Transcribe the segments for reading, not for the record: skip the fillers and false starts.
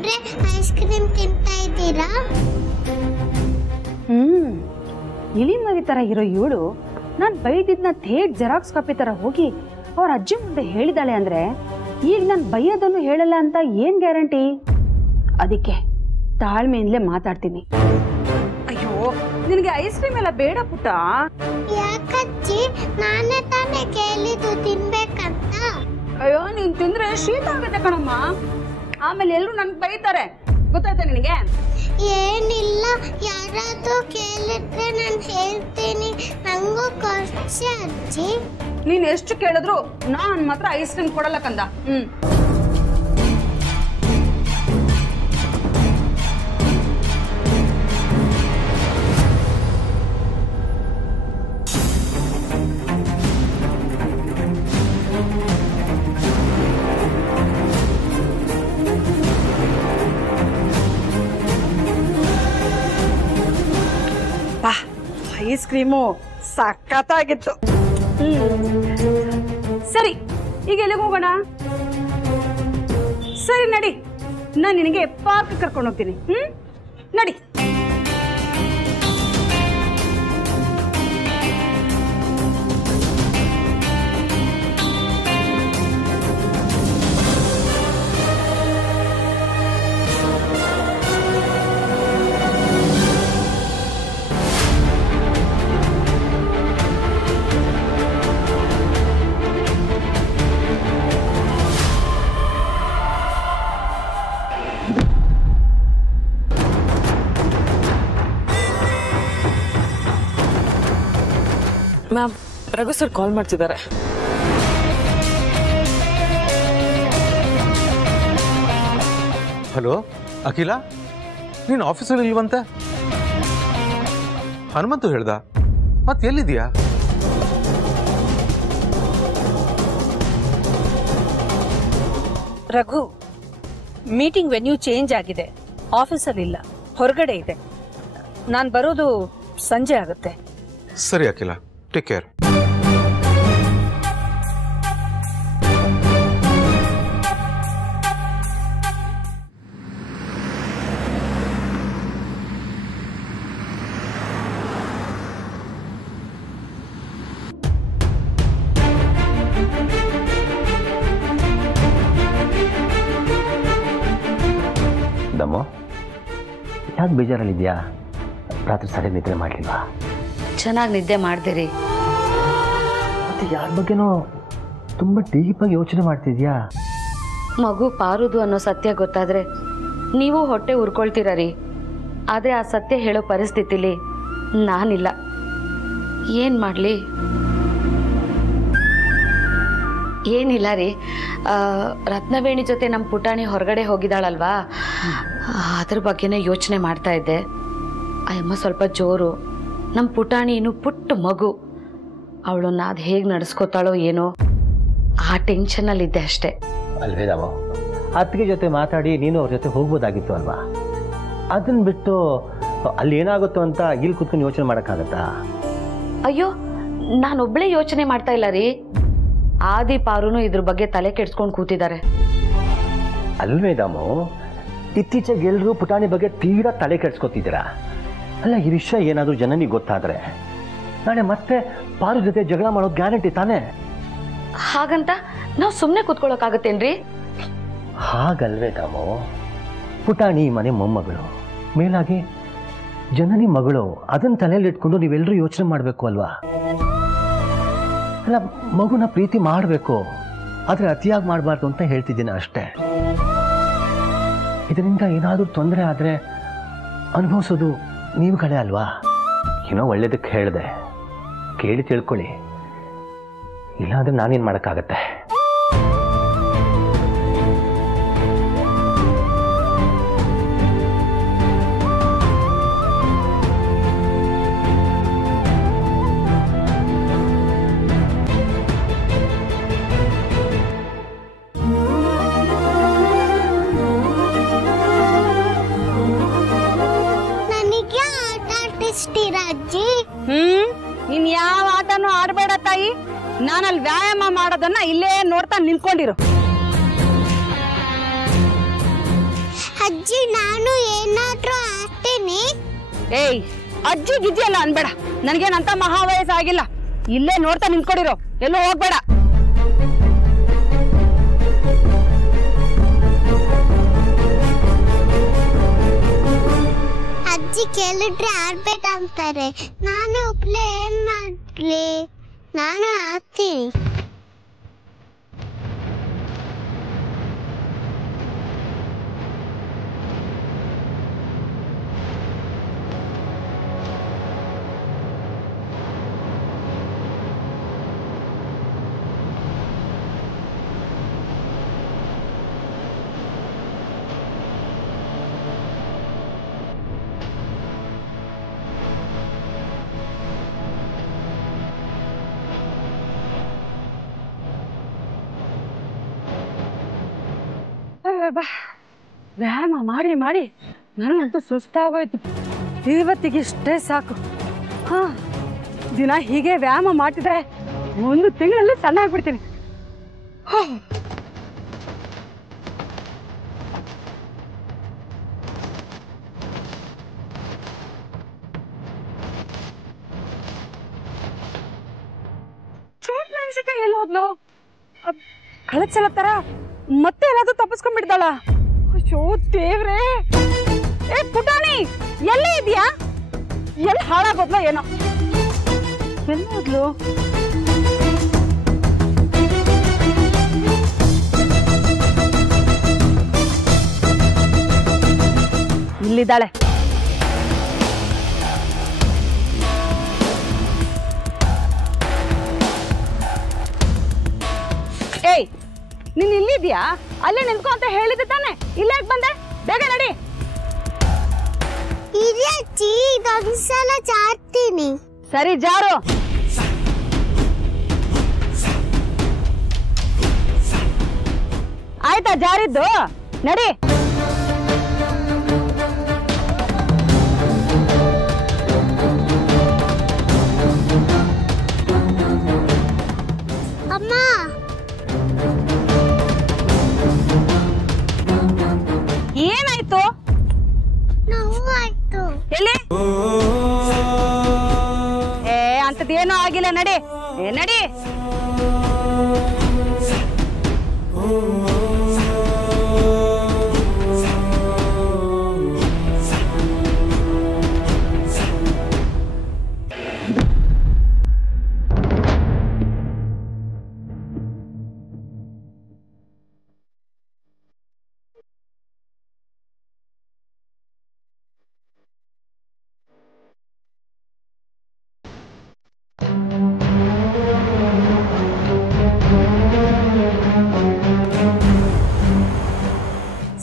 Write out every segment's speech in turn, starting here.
ಒಬ್ರೆ ice cream ತಿಂತಾ ಇದ್ದೀರಾ? ಇಲಿ ಮರಿ ತರ ಇರೋ ಇವಳು ನಾನು ಬೈದಿದ್ನ ಥೇಟ್ ಜೆರಾಕ್ಸ್ ಕಾಪಿ ತರ ಹೋಗಿ ಅವ್ರ ಅಜ್ಜಿ ಮುಂದೆ ಹೇಳಿದಾಳೆ ಅಂದ್ರೆ ಈಗ ನಾನು ಬೈಯೋದನ್ನು ಹೇಳಲ್ಲ ಅಂತ ಏನ್ ಗ್ಯಾರಂಟಿ? ಅದಕ್ಕೆ ತಾಳ್ಮೆಯಿಂದಲೇ ಮಾತಾಡ್ತೀನಿ. ಅಯ್ಯೋ, ನಿನಗೆ ಐಸ್ ಕ್ರೀಮ್ ಎಲ್ಲ ಬೇಡ ಪುಟ್ಟ. ಯಾಕಜ್ಜಿ, ನಾನೇ ತಾನೇ ಕೇಳಿದ್ದು ತಿನ್ಬೇಕಂತ. ಅಯ್ಯೋ, ನೀನ್ ತಿಂದ್ರೆ ಶೀತ ಆಗುತ್ತೆ ಕಣಮ್ಮ, ಆಮೇಲೆ ಎಲ್ಲರೂ ನನ್ಗೆ ಬೈತಾರೆ, ಗೊತ್ತಾಯ್ತಾ ನಿನಗೆ? ಏನಿಲ್ಲ, ಯಾರಾದ್ರೂ ಕೇಳಿದ್ರೆ ನಾನು ಹೇಳ್ತೀನಿ. ನಂಗೂ ಕೊಡ್ಸಿ ಅಜ್ಜಿ. ನೀನ್ ಎಷ್ಟು ಕೇಳಿದ್ರು ನಾನ್ ಮಾತ್ರ ಐಸ್ ಕ್ರೀಮ್ ಕೊಡಲ್ಲ ಕಂದ. ಐಸ್ ಕ್ರೀಮು ಸಖತ್ತಾಗಿತ್ತು. ಸರಿ, ಈಗ ಎಲ್ಲಿಗೆ ಹೋಗೋಣ? ಸರಿ ನಡಿ, ನಾನು ನಿನಗೆ ಪಾರ್ಕ್ ಕರ್ಕೊಂಡು ಹೋಗ್ತೀನಿ. ನಡಿ. ಮ್ಯಾಮ್, ರಘು ಸರ್ ಕಾಲ್ ಮಾಡ್ತಿದ್ದಾರೆ. ಹಲೋ ಅಖಿಲ, ನೀನು ಆಫೀಸಲ್ಲಿ ಇಲ್ವಂತೆ? ಹನುಮಂತು ಹೇಳ್ದ, ಮತ್ತೆ ಎಲ್ಲಿದೆಯಾ? ರಘು, ಮೀಟಿಂಗ್ ವೆನ್ಯೂ ಚೇಂಜ್ ಆಗಿದೆ. ಆಫೀಸಲ್ಲಿ ಇಲ್ಲ, ಹೊರಗಡೆ ಇದೆ. ನಾನು ಬರೋದು ಸಂಜೆ ಆಗುತ್ತೆ. ಸರಿ ಅಖಿಲ, ಟೇಕ್ ಕೇರ್. ದಮ್ಮು, ಯಾಕೆ ಬೇಜಾರಲ್ಲಿದ್ಯಾ? ರಾತ್ರಿ ಸರಿ ನಿದ್ರೆ ಮಾಡಲಿಲ್ವಾ? ಚೆನ್ನಾಗಿ ನಿದ್ದೆ ಮಾಡ್ದಿರಿ. ಮತ್ತೆ ಯಾರ ಬಗ್ಗೆನೋ ತುಂಬ ಡೀಪಾಗಿ ಯೋಚನೆ ಮಾಡ್ತಿದ್ಯಾ? ಮಗು ಪಾರುದು ಅನ್ನೋ ಸತ್ಯ ಗೊತ್ತಾದ್ರೆ ನೀವು ಹೊಟ್ಟೆ ಉರ್ಕೊಳ್ತೀರ ರೀ. ಆದರೆ ಆ ಸತ್ಯ ಹೇಳೋ ಪರಿಸ್ಥಿತಿಲಿ ನಾನಿಲ್ಲ. ಏನು ಮಾಡಲಿ? ಏನಿಲ್ಲ ರೀ, ರತ್ನವೇಣಿ ಜೊತೆ ನಮ್ಮ ಪುಟಾಣಿ ಹೊರಗಡೆ ಹೋಗಿದ್ದಾಳಲ್ವಾ, ಅದ್ರ ಬಗ್ಗೆನೇ ಯೋಚನೆ ಮಾಡ್ತಾ ಇದ್ದೆ. ಅಮ್ಮ ಸ್ವಲ್ಪ ಜೋರು, ನಮ್ಮ ಪುಟಾಣಿ ಇನ್ನು ಪುಟ್ಟ ಮಗು, ಅವಳನ್ನ ಅದು ಹೇಗೆ ನಡೆಸ್ಕೋತಾಳೋ ಏನೋ ಆ ಟೆನ್ಷನಲ್ಲಿದ್ದೆ ಅಷ್ಟೇ. ಅಲ್ವೇ ನಾವು ಅತ್ತಿಗೆ ಜೊತೆ ಮಾತಾಡಿ ನೀನು ಅವ್ರ ಜೊತೆ ಹೋಗ್ಬೋದಾಗಿತ್ತು ಅಲ್ವಾ? ಅದನ್ನ ಬಿಟ್ಟು ಅಲ್ಲಿ ಏನಾಗುತ್ತೋ ಅಂತ ಇಲ್ಲಿ ಕೂತ್ಕೊಂಡು ಯೋಚನೆ ಮಾಡೋಕ್ಕಾಗತ್ತಾ? ಅಯ್ಯೋ, ನಾನೊಬ್ಬಳೇ ಯೋಚನೆ ಮಾಡ್ತಾ ಇಲ್ಲ ರೀ. ಆದಿ ಪಾರುನು ಇದ್ರ ಬಗ್ಗೆ ತಲೆ ಕೆಡ್ಸ್ಕೊಂಡು ಕೂತಿದ್ದಾರೆ. ಅಲ್ವೇ ದಾಮು, ಇತ್ತೀಚೆಗೆ ಎಲ್ಲರೂ ಪುಟಾಣಿ ಬಗ್ಗೆ ತೀರಾ ತಲೆ ಕೆಡ್ಸ್ಕೊತಿದ್ದೀರಾ. ಅಲ್ಲ, ಈ ವಿಷಯ ಏನಾದರೂ ಜನನಿಗೆ ಗೊತ್ತಾದರೆ ನಾಳೆ ಮತ್ತೆ ಪಾರು ಜೊತೆ ಜಗಳ ಮಾಡೋದು ಗ್ಯಾರಂಟಿ ತಾನೇ? ಹಾಗಂತ ನಾವು ಸುಮ್ಮನೆ ಕೂತ್ಕೊಳ್ಳೋಕ್ಕಾಗತ್ತೇನ್ರಿ? ಹಾಗಲ್ವೇ ದಾಮು, ಪುಟಾಣಿ ಮನೆ ಮೊಮ್ಮಗಳು, ಮೇಲಾಗಿ ಜನನಿ ಮಗಳು, ಅದನ್ನ ತಲೆಯಲ್ಲಿ ಇಟ್ಕೊಂಡು ನೀವೆಲ್ಲರೂ ಯೋಚನೆ ಮಾಡಬೇಕು ಅಲ್ವಾ? ಅಲ್ಲ, ಮಗುನ ಪ್ರೀತಿ ಮಾಡಬೇಕು, ಆದರೆ ಅತಿಯಾಗಿ ಮಾಡಬಾರ್ದು ಅಂತ ಹೇಳ್ತಿದ್ದೀನಿ ಅಷ್ಟೇ. ಇದರಿಂದ ಏನಾದರೂ ತೊಂದರೆ ಆದರೆ ಅನುಭವಿಸೋದು ನೀವುಗಳೇ ಅಲ್ವಾ? ಏನೋ ಒಳ್ಳೇದಕ್ಕೆ ಹೇಳಿದೆ, ಕೇಳಿ ತಿಳ್ಕೊಳ್ಳಿ. ಇಲ್ಲಾಂದ್ರೆ ನಾನೇನು ಮಾಡೋಕ್ಕಾಗತ್ತೆ? ನೀನ್ ಯಾವ ಆಟನೂ ಆಡ್ಬೇಡ ತಾಯಿ. ನಾನಲ್ಲಿ ವ್ಯಾಯಾಮ ಮಾಡೋದನ್ನ ಇಲ್ಲೇ ನೋಡ್ತಾ ನಿಂತ್ಕೊಂಡಿರು. ಅಜ್ಜಿ ನಾನು ಏನಾದ್ರೂ ಆಗ್ತೀನಿ. ಏಯ್ ಅಜ್ಜಿ ಗಿಜ್ಜಿ ಎಲ್ಲ ಅನ್ಬೇಡ. ನನಗೇನಂತ ಮಹಾ ವಯಸ್ಸಾಗಿಲ್ಲ. ಇಲ್ಲೇ ನೋಡ್ತಾ ನಿಂತ್ಕೊಂಡಿರೋ, ಎಲ್ಲೂ ಹೋಗ್ಬೇಡ. ಅಜ್ಜಿ ಕೇಳಿದ್ರೆ ಆಡ್ಬೇಕಂತಾರೆ. ನಾನು ಒಬ್ಳೆ ಏನ್ ಮಾಡ್ಲಿ? ನಾನು ಆಗ್ತೀನಿ. ವ್ಯಾಯಾಮ ಮಾಡಿ ಮಾಡಿ ನನಗಂತೂ ಸುಸ್ತಾಗೋಯ್ತು. ಇವತ್ತಿಗೆ ಇಷ್ಟೇ ಸಾಕು. ಹಾ, ದಿನ ಹೀಗೆ ವ್ಯಾಯಾಮ ಮಾಡ್ತಿದ್ರೆ 1 ತಿಂಗಳಲ್ಲಿ ಸಣ್ಣ ಆಗ್ಬಿಡ್ತೀನಿ. ಚೋಟ್ ಮೆಣಸಿಕಾಯಿ ಎಲ್ಲ ಹೋದ್ಲು. ಕಳೆದ ಸಲ ತರ ಮತ್ತೆ ಏನಾದ್ರೂ ತಪ್ಪಿಸ್ಕೊಂಡ್ಬಿಡ್ತಾಳ? ಅಯ್ಯೋ ದೇವ್ರೇ! ಏ ಪುಟಾಣಿ, ಎಲ್ಲೇ ಇದೆಯಾ? ಎಲ್ಲಿ ಹಾಳಾಗೋದ್ಲೋ ಏನೋ. ಎಲ್ಲಿ ಹೋದ್ಲು? ಇಲ್ಲಿದ್ದಾಳೆ. ಏಯ್, ನೀನ್ ಇಲ್ಲಿದ್ಯಾ? ಅಲ್ಲೇ ನಿಂತ್ಕೊ ಅಂತ ಹೇಳಿದ್ದೆ ತಾನೆ. ಇಲ್ಲೇ ಯಾಕೆ ಬಂದೆ? ಬೇಗ ನಡಿ. ಇರಿ ಅಜ್ಜಿ, ಇದೊಂದ್ಸಲ ಜಾರ್ತೀನಿ. ಸರಿ ಜಾರು. ಆಯ್ತಾ ಜಾರಿದ್ದು? ನಡಿ. ಅಮ್ಮ, ಏನಾಯ್ತು? ನೋವಾಯ್ತು. ಎಲ್ಲಿ? ಅಂತದೇನೂ ಆಗಿಲ್ಲ. ನಡಿ. ನಡಿ.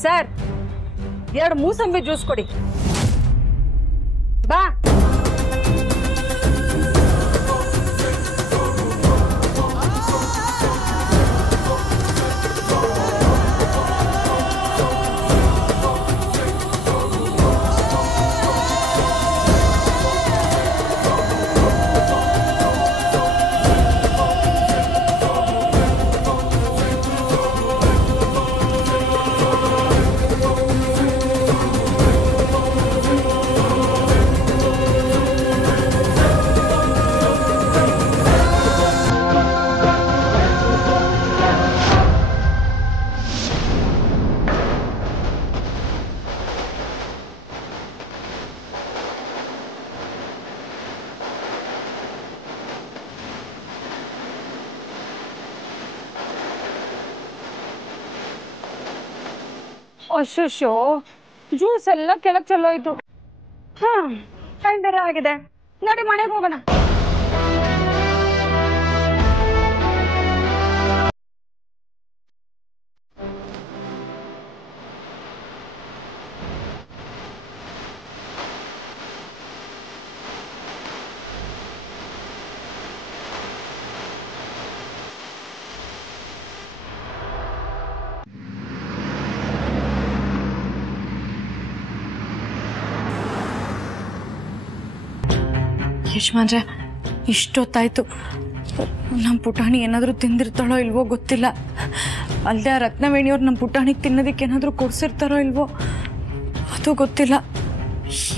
ಸರ್, 2 ಮೂಸಂಬಿ ಜ್ಯೂಸ್ ಕೊಡಿ. ಬಾ. ಅಶೋ, ಜ್ಯೂಸ್ ಎಲ್ಲ ಕೆಳಗೆ ಚೆಲ್ಲೋಯ್ತು. ಟೈಮ್ ಬೇರೆ ಆಗಿದೆ. ನೋಡಿ ಮನೆಗೆ ಹೋಗೋಣ. ಯಜಮಾನ್ರೆ, ಇಷ್ಟೊತ್ತಾಯ್ತು. ನಮ್ಮ ಪುಟಾಣಿ ಏನಾದರೂ ತಿಂದಿರ್ತಾಳೋ ಇಲ್ವೋ ಗೊತ್ತಿಲ್ಲ. ಅಲ್ಲದೆ ಆ ರತ್ನವೇಣಿಯವ್ರು ನಮ್ಮ ಪುಟಾಣಿಗೆ ತಿನ್ನೋದಕ್ಕೆ ಏನಾದರೂ ಕೊಡ್ಸಿರ್ತಾರೋ ಇಲ್ವೋ. ಅದು ಗೊತ್ತಿಲ್ಲ.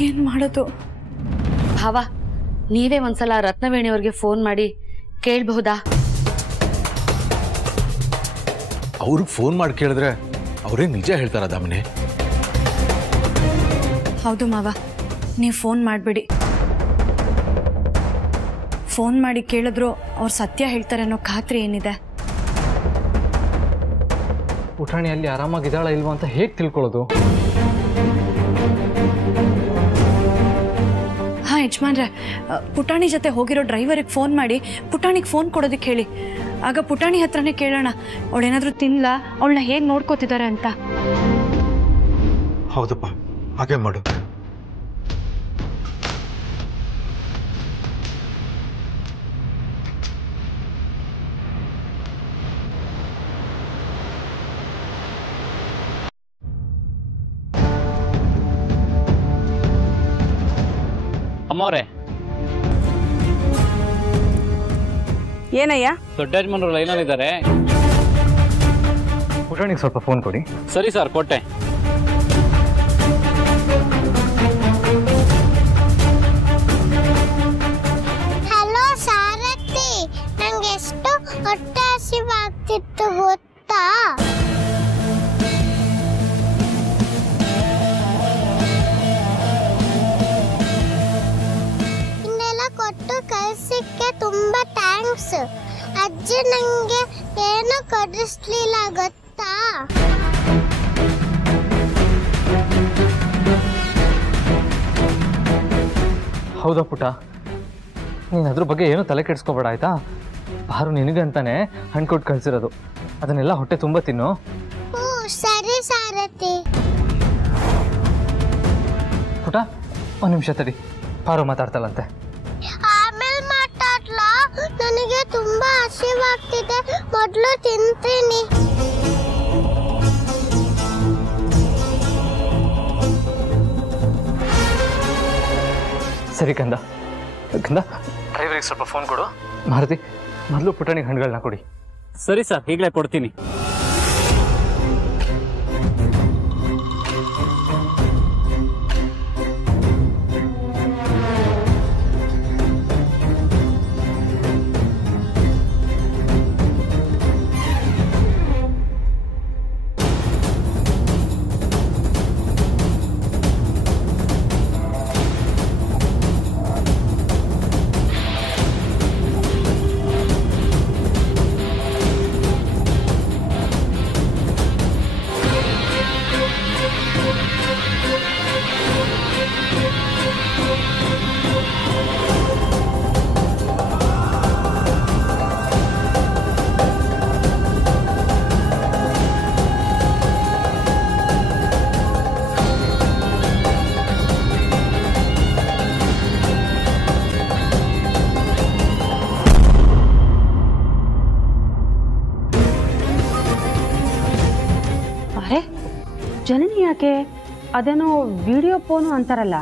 ಏನು ಮಾಡೋದು? ಭಾವ, ನೀವೇ ಒಂದ್ಸಲ ರತ್ನವೇಣಿಯವ್ರಿಗೆ ಫೋನ್ ಮಾಡಿ ಕೇಳಬಹುದಾ? ಅವ್ರಿಗೆ ಫೋನ್ ಮಾಡಿ ಕೇಳಿದ್ರೆ ಅವರೇ ನಿಜ ಹೇಳ್ತಾರ ದಾಮಿನಿ. ಹೌದು ಮಾವ, ನೀವು ಫೋನ್ ಮಾಡಬೇಡಿ. ಫೋನ್ ಮಾಡಿ ಕೇಳಿದ್ರು ಅವ್ರು ಸತ್ಯ ಹೇಳ್ತಾರೆ ಅನ್ನೋ ಖಾತ್ರಿ ಏನಿದೆ? ಪುಟಾಣಿ ಅಲ್ಲಿ ಆರಾಮಾಗಿದ್ದಾಳ ಇಲ್ವಾ ಅಂತ ಹೇಗೆ ತಿಳ್ಕೊಳ್ಳೋದು? ಹಾಂ ಯಜಮಾನ್ರೆ, ಪುಟಾಣಿ ಜೊತೆ ಹೋಗಿರೋ ಡ್ರೈವರಿಗೆ ಫೋನ್ ಮಾಡಿ ಪುಟಾಣಿಗೆ ಫೋನ್ ಕೊಡೋದಕ್ಕೆ ಹೇಳಿ. ಆಗ ಪುಟಾಣಿ ಹತ್ರನೇ ಕೇಳೋಣ ಅವಳೇನಾದರೂ ತಿನ್ನಲ್ಲ, ಅವಳನ್ನ ಹೇಗೆ ನೋಡ್ಕೋತಿದ್ದಾರೆ ಅಂತ. ಹೌದಪ್ಪ, ಹಾಗೆ ಮಾಡು. ಅಮ್ಮವ್ರೆ, ಏನಯ್ಯ? ದೊಡ್ಡ ಯಜಮಾನರು ಲೈನಲ್ಲಿದ್ದಾರೆ. ಪುಟಾಣಿಗೆ ಸ್ವಲ್ಪ ಫೋನ್ ಕೊಡಿ. ಸರಿ ಸರ್, ಕೊಟ್ಟೆ. ಹಲೋ ಸಾರಥಿ, ನಂಗೆ ಎಷ್ಟು ಹೊಟ್ಟೆ ಹಸಿವಾಗ್ತಿತ್ತು ಗೊತ್ತಾ? ಇನ್ನೆಲ್ಲ ಕೊಟ್ಟು ಕಳ್ಸಿಕ್ಕೆ ತುಂಬಾ ಥ್ಯಾಂಕ್ಸ್. ಅಜ್ಜಿ ನಂಗೆ ಏನು ಕೊಡಿಸ್ಲಿಲ್ಲ ಗೊತ್ತಾ? ಹೌದಾ ಪುಟ, ನೀನು ಅದ್ರ ಬಗ್ಗೆ ಏನೂ ತಲೆ ಕೆಡಿಸ್ಕೋಬೇಡ ಆಯ್ತಾ? ಬಾರು ನಿನಗಂತಾನೆ ಹಣ್ಣು ಕೊಟ್ಟು ಕಳಿಸಿರೋದು, ಅದನ್ನೆಲ್ಲ ಹೊಟ್ಟೆ ತುಂಬ ತಿನ್ನು. ಸರಿ ಸಾರಥಿ. ಪುಟ, ಒಂದು ನಿಮಿಷ ತಡಿ, ಪಾರು ಮಾತಾಡ್ತಾಳಂತೆ. ಆಮೇಲೆ ಮಾತಾಡ್ಲಾ? ನನಗೆ ತುಂಬಾ ಹಸಿವಾಗ್ತಿದೆ, ಮೊದಲು ತಿಂತೀನಿ. ಸರಿ ಕಂದ. ಕಂದ, ಡ್ರೈವರಿಗೆ ಸ್ವಲ್ಪ ಫೋನ್ ಕೊಡು. ಮಾರುತಿ, ಮೊದಲು ಪುಟಾಣಿಗೆ ಹಣ್ಣುಗಳನ್ನ ಕೊಡಿ. ಸರಿ ಸರ್, ಈಗಲೇ ಕೊಡ್ತೀನಿ. ಜನನಿ ಯಾಕೆ ಅದೇನೋ ವಿಡಿಯೋ ಫೋನು ಅಂತಾರಲ್ಲ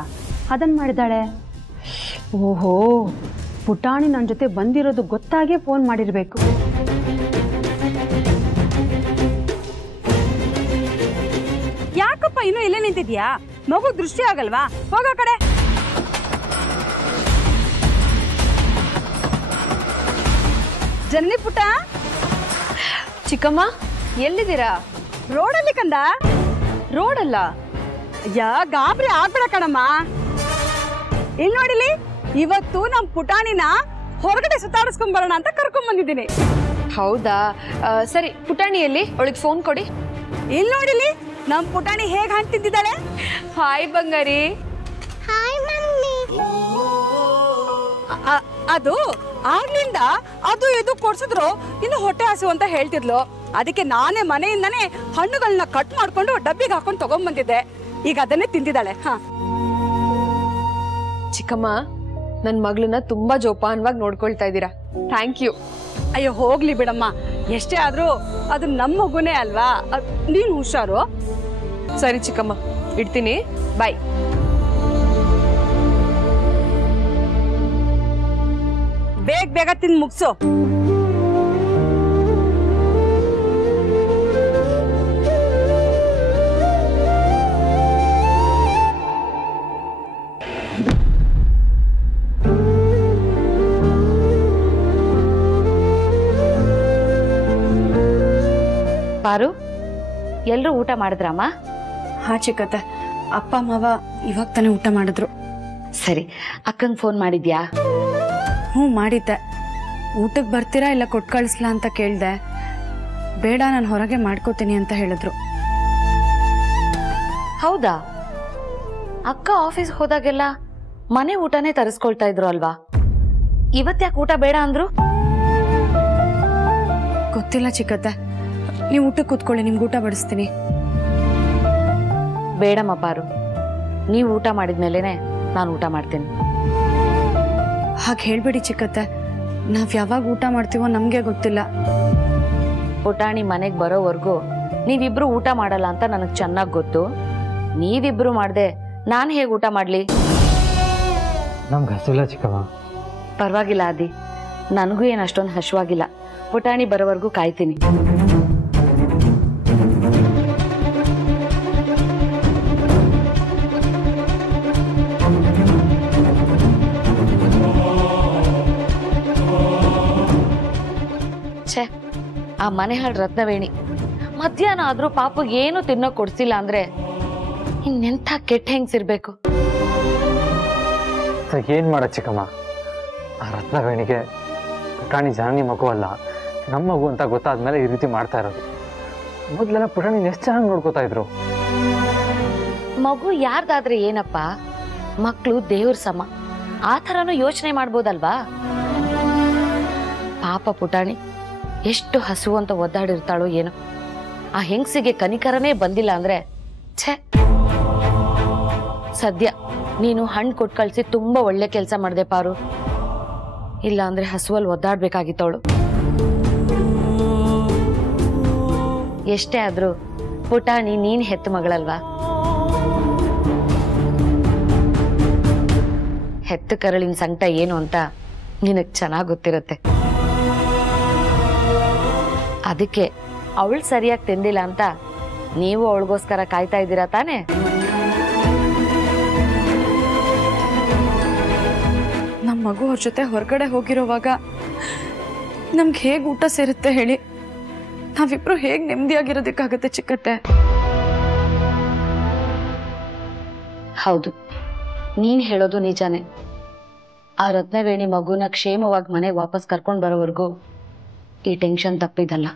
ಅದನ್ನು ಮಾಡಿದ್ದಾಳೆ? ಓಹೋ, ಪುಟಾಣಿ ನನ್ನ ಜೊತೆ ಬಂದಿರೋದು ಗೊತ್ತಾಗೇ ಫೋನ್ ಮಾಡಿರಬೇಕು. ಯಾಕಪ್ಪ ಇನ್ನೂ ಇಲ್ಲೇ ನಿಂತಿದ್ಯಾ? ಮಗು ದೃಷ್ಟಿ ಆಗಲ್ವಾ? ಹೋಗೋ ಕಡೆ. ಜನನಿ ಪುಟ್ಟ, ಚಿಕ್ಕಮ್ಮ ಎಲ್ಲಿದ್ದೀರಾ? ರೋಡಲ್ಲಿ ಕಂದ. ರೋಡಲ್ಲ? ಯಾ, ಗಾಬರಿ ಆಗ್ಬೇಡ ಕಣಮ್ಮ. ಇಲ್ಲಿ ನೋಡಿಲಿ, ಇವತ್ತು ನಮ್ಮ ಪುಟಾಣಿನ ಹೊರಗಡೆ ಸುತ್ತಾಡಿಸ್ಕೊಂಡ್ ಬರೋಣ ಅಂತ ಕರ್ಕೊಂಡ್ ಬಂದಿದ್ದೀನಿ. ಹೌದಾ? ಸರಿ, ಪುಟಾಣಿಯಲ್ಲಿ ಅವಳಿಗೆ ಫೋನ್ ಕೊಡಿ. ಇಲ್ಲಿ ನೋಡಿಲಿ, ನಮ್ಮ ಪುಟಾಣಿ ಹೇಗೆ ಹಣ್ಣು ತಿಂತಿದ್ದಾಳೆ. ಹಾಯ್ ಬಂಗಾರಿ. Hi mummy. ಅದು ಆಗ್ಲಿಂದ ಅದು ಇದು ಕೊಡ್ಸಿದ್ರು ಇನ್ನು ಹೊಟ್ಟೆ ಹಸು ಅಂತ ಹೇಳ್ತಿದ್ಲು. ಅದಕ್ಕೆ ನಾನೇ ಮನೆಯಿಂದಾನೇ ಹಣ್ಣುಗಳನ್ನ ಕಟ್ ಮಾಡ್ಕೊಂಡು ಡಬ್ಬಿಗೆ ಹಾಕೊಂಡು ತಗೊಂಡ್ಬಂದಿದ್ದೆ. ಈಗ ಅದನ್ನೇ ತಿಂತಿದ್ದಾಳೆ. ಹಾ ಚಿಕ್ಕಮ್ಮ, ನನ್ನ ಮಗಳನ್ನ ತುಂಬಾ ಜೋಪಾನವಾಗಿ ನೋಡ್ಕೊಳ್ತಾ ಇದ್ದೀರಾ. Thank you. ಅಯ್ಯೋ ಹೋಗ್ಲಿ ಬಿಡಮ್ಮ, ಎಷ್ಟೇ ಆದ್ರೂ ಅದು ನಮ್ಮ ಮಗುನೇ ಅಲ್ವಾ. ನೀನು ಹುಷಾರು. ಸರಿ ಚಿಕ್ಕಮ್ಮ, ಇಡ್ತೀನಿ. ಬಾಯ್. ಬೇಗ ಬೇಗ ತಿಂದು ಮುಗ್ಸು. ಪಾರು, ಎಲ್ಲರೂ ಊಟ ಮಾಡಿದ್ರಮ್ಮ? ಹಾ ಚಿಕ್ಕತ್ತೆ, ಅಪ್ಪ ಮಾವ ಇವಾಗ ತಾನೇ ಊಟ ಮಾಡಿದ್ರು. ಸರಿ, ಅಕ್ಕಂಗೆ ಫೋನ್ ಮಾಡಿದ್ಯಾ? ಹ್ಞೂ ಮಾಡಿದ್ದೆ. ಊಟಕ್ಕೆ ಬರ್ತೀರಾ ಇಲ್ಲ ಕೊಟ್ಟು ಕಳಿಸ್ಲಾ ಅಂತ ಕೇಳಿದೆ. ಬೇಡ, ನಾನು ಹೊರಗೆ ಮಾಡ್ಕೋತೀನಿ ಅಂತ ಹೇಳಿದ್ರು. ಹೌದಾ? ಅಕ್ಕ ಆಫೀಸ್ ಹೋದಾಗೆಲ್ಲ ಮನೆ ಊಟನೇ ತರಿಸ್ಕೊಳ್ತಾ ಇದ್ರು ಅಲ್ವಾ? ಇವತ್ತ್ಯಾಕೆ ಊಟ ಬೇಡ ಅಂದ್ರು? ಗೊತ್ತಿಲ್ಲ ಚಿಕ್ಕತ್ತೆ, ನೀವು ಊಟಕ್ಕೆ ಕೂತ್ಕೊಳ್ಳಿ, ನಿಮ್ಗೆ ಊಟ ಬಡಿಸ್ತೀನಿ. ಬೇಡಮ್ಮ ಪಾರು, ನೀವು ಊಟ ಮಾಡಿದ್ಮೇಲೆನೆ ನಾನು ಊಟ ಮಾಡ್ತೀನಿ. ಹಾಗೆ ಹೇಳ್ಬೇಡಿ ಚಿಕ್ಕತ್ತೆ, ನಾವು ಯಾವಾಗ ಊಟ ಮಾಡ್ತೀವೋ ನಮಗೆ ಗೊತ್ತಿಲ್ಲ. ಪುಟಾಣಿ ಮನೆಗೆ ಬರೋವರೆಗೂ ನೀವಿಬ್ರು ಊಟ ಮಾಡಲ್ಲ ಅಂತ ನನಗೆ ಚೆನ್ನಾಗಿ ಗೊತ್ತು. ನೀವಿಬ್ರು ಮಾಡ್ದೆ ನಾನು ಹೇಗೆ ಊಟ ಮಾಡಲಿ? ನಮ್ಗೆ ಹಸಿಲ್ಲ ಚಿಕ್ಕಮ್ಮ. ಪರವಾಗಿಲ್ಲ ಆದಿ, ನನಗೂ ಏನು ಅಷ್ಟೊಂದು ಹಶ್ವಾಗಿಲ್ಲ. ಪುಟಾಣಿ ಬರೋವರೆಗೂ ಕಾಯ್ತೀನಿ. ಛೇ, ಆ ಮನೆ ಹಾಳು ರತ್ನವೇಣಿ ಮಧ್ಯಾಹ್ನ ಆದ್ರೂ ಪಾಪಗೆ ಏನು ತಿನ್ನೋ ಕೊಡ್ಸಿಲ್ಲ ಅಂದ್ರೆ ಇನ್ನೆಂಥ ಕೆಟ್ಟ ಹೆಂಗ್ಸಿರ್ಬೇಕು. ಏನ್ ಮಾಡ ಚಿಕ್ಕಮ್ಮ, ಆ ರತ್ನವೇಣಿಗೆ ಪುಟಾಣಿ ಜನನಿ ಮಗು ಅಲ್ಲ, ನಮ್ಮ ಮಗು ಅಂತ ಗೊತ್ತಾದ್ಮೇಲೆ ಈ ರೀತಿ ಮಾಡ್ತಾ ಇರೋದು. ಮೊದ್ಲೆಲ್ಲ ಪುಟಾಣಿ ಎಷ್ಟು ಚೆನ್ನಾಗಿ ನೋಡ್ಕೋತಾ ಇದ್ರು. ಮಗು ಯಾರ್ದಾದ್ರೆ ಏನಪ್ಪ, ಮಕ್ಕಳು ದೇವ್ರ ಸಮ, ಆ ಥರನೂ ಯೋಚನೆ ಮಾಡ್ಬೋದಲ್ವಾ? ಪಾಪ ಪುಟಾಣಿ ಎಷ್ಟು ಹಸು ಅಂತ ಒದ್ದಾಡಿರ್ತಾಳೋ ಏನೋ. ಆ ಹೆಂಗಸಿಗೆ ಕನಿಕರನೇ ಬಂದಿಲ್ಲ ಅಂದ್ರೆ ಛೇ. ಸದ್ಯ ನೀನು ಹಣ್ಣು ಕೊಟ್ಟು ಕಳ್ಸಿ ತುಂಬಾ ಒಳ್ಳೆ ಕೆಲಸ ಮಾಡಿದೆ ಪಾರು. ಇಲ್ಲ ಅಂದ್ರೆ ಹಸುವಲ್ಲಿ ಒದ್ದಾಡ್ಬೇಕಾಗಿತ್ತವಳು. ಎಷ್ಟೇ ಆದ್ರೂ ಪುಟಾಣಿ ನೀನ್ ಹೆತ್ತ ಮಗಳಲ್ವಾ? ಹೆತ್ತ ಕರಳಿನ ಸಂಕಟ ಏನು ಅಂತ ನಿನಗ್ ಚೆನ್ನಾಗ್ ಗೊತ್ತಿರುತ್ತೆ. ಅದಕ್ಕೆ ಅವಳು ಸರಿಯಾಗಿ ತಿಂದಿಲ್ಲ ಅಂತ ನೀವು ಅವಳಿಗೋಸ್ಕರ ಕಾಯ್ತಾ ಇದ್ದೀರಾ ತಾನೇ? ನಮ್ಮ ಮಗು ಅವ್ರ ಜೊತೆ ಹೊರಗಡೆ ಹೋಗಿರೋವಾಗ ನಮ್ಗೆ ಹೇಗೆ ಊಟ ಸೇರುತ್ತೆ ಹೇಳಿ? ನಾವಿಬ್ರು ಹೇಗೆ ನೆಮ್ಮದಿಯಾಗಿರೋದಕ್ಕಾಗತ್ತೆ ಚಿಕ್ಕತ್ತೆ? ಹೌದು, ನೀನ್ ಹೇಳೋದು ನಿಜಾನೇ. ಆ ರತ್ನವೇಣಿ ಮಗುನ ಕ್ಷೇಮವಾಗಿ ಮನೆಗೆ ವಾಪಸ್ ಕರ್ಕೊಂಡು ಬರೋವರೆಗೂ ಈ ಟೆನ್ಷನ್ ತಪ್ಪಿದಲ್ಲ.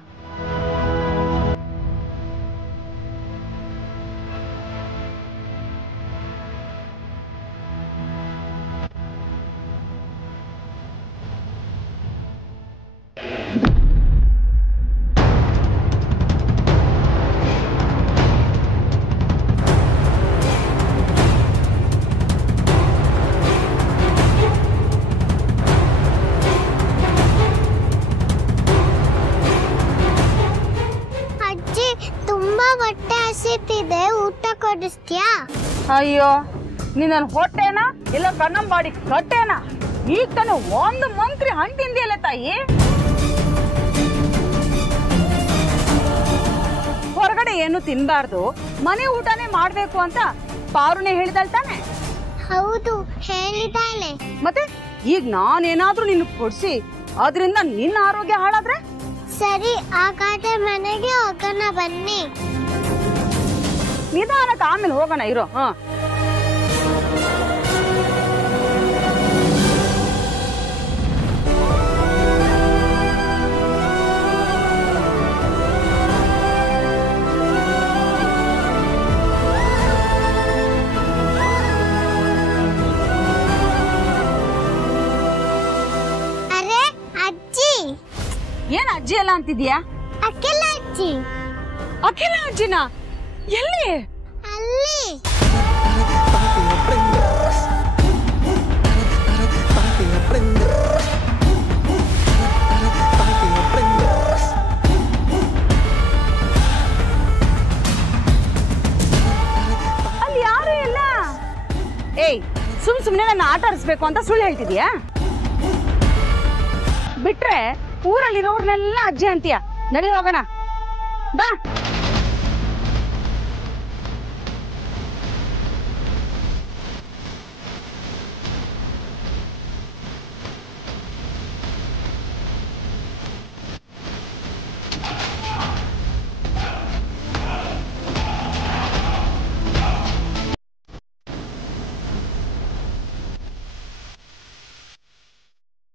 ಊಟ ಕೊಡಿಸ್ತೀಯಾ? ಅಯ್ಯೋ, ನೀ ನನ್ನ ಹೊಟ್ಟೆನಾ ಇಲ್ಲ ಕಣ್ಣಂಬಾಡಿ ಕಟ್ಟೆನಾ? ಈಗ ತಾನು ಒಂದು ಮಂಕ್ರಿ ಹಣ್ಣು ತಿಂದಿಯಲ್ಲ ತಾಯಿ. ಹೊರಗಡೆ ಏನು ತಿನ್ಬಾರ್ದು, ಮನೆ ಊಟನೇ ಮಾಡ್ಬೇಕು ಅಂತ ಪಾರುನೇ ಹೇಳಿದಳ್ ತಾನೆ? ಹೌದು, ಹೇಳಿದಾಳೆ. ಮತ್ತೆ ಈಗ ನಾನೇನಾದ್ರೂ ನಿನ್ ಕೊಡ್ಸಿ ಅದರಿಂದ ನಿನ್ನ ಆರೋಗ್ಯ ಹಾಳಾದ್ರೆ? ಸರಿ, ಹಾಗಾದ್ರೆ ಮನೆಗೆ ಹೋಗೋಣ ಬನ್ನಿ. ನಿಧಾನಕ್ಕೆ ಆಮೇಲೆ ಹೋಗೋಣ ಇರೋ. ಅರೆ ಅಜ್ಜಿ. ಏನ್ ಅಜ್ಜಿ ಎಲ್ಲ ಅಂತಿದ್ಯಾ? ಅಖಿಲ ಅಜ್ಜಿ. ಅಖಿಲ ಅಜ್ಜಿನ ಎಲ್ಲಿ? ಅಲ್ಲಿ. ಅಲ್ಲಿ ಯಾರು ಇಲ್ಲ. ಏಯ್, ಸುಮ್ನೆ ನನ್ನ ಆಟ ಆಡಿಸ್ಬೇಕು ಅಂತ ಸುಳ್ಳು ಹೇಳ್ತಿದ್ಯಾ? ಬಿಟ್ರೆ ಊರಲ್ಲಿರೋರ್ನೆಲ್ಲ ಅಜ್ಜಿ ಅಂತೀಯ. ನಡಿ ಹೋಗೋಣ ಬಾ.